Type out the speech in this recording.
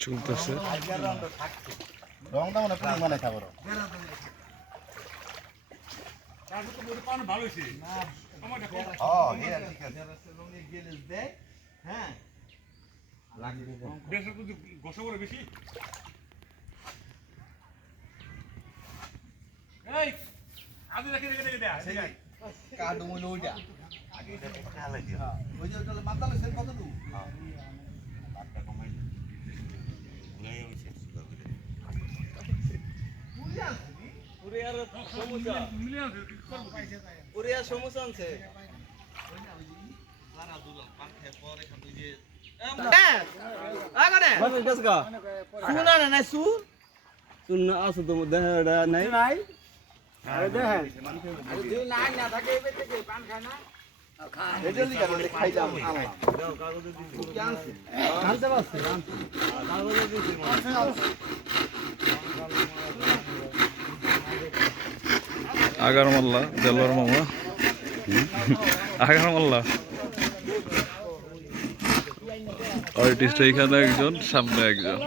চলতেছে রংটা মনে হয় মানে খাবার হ্যাঁ বেশি এই আদি রেখে রেখে রেখে দেয়া ঠিক আছে কাট মুলো ওইটা আগে এটা খালা দিও ওই যে ওটা মাতালে সেল কত দু হ্যাঁ বাটটা কমাই ঘুরে হইছে পুরি আনছি পুরি আর সমোসা মিলে আছে কি করব পুরি আর সমোসা আনছে ওই না ওই যে সারা দুলাল পাখে পরে খান ওই যে আগানে মানে গসগা সুনা না নাই সুন আসো তো দেহড়া নাই নাই আরে দেখেন আরে দুই নাই না থাকে এবে থেকে পান খায় না এজলি কারণে খাইলাম আমার দাও কাগজে দিছি কি আনছি আনতে পারছে কাগজে দিছি আগারমাল্লা দেলোয়ার মামা আগারমাল্লা আর্টিস্ট এখানে একজন সামনে একজন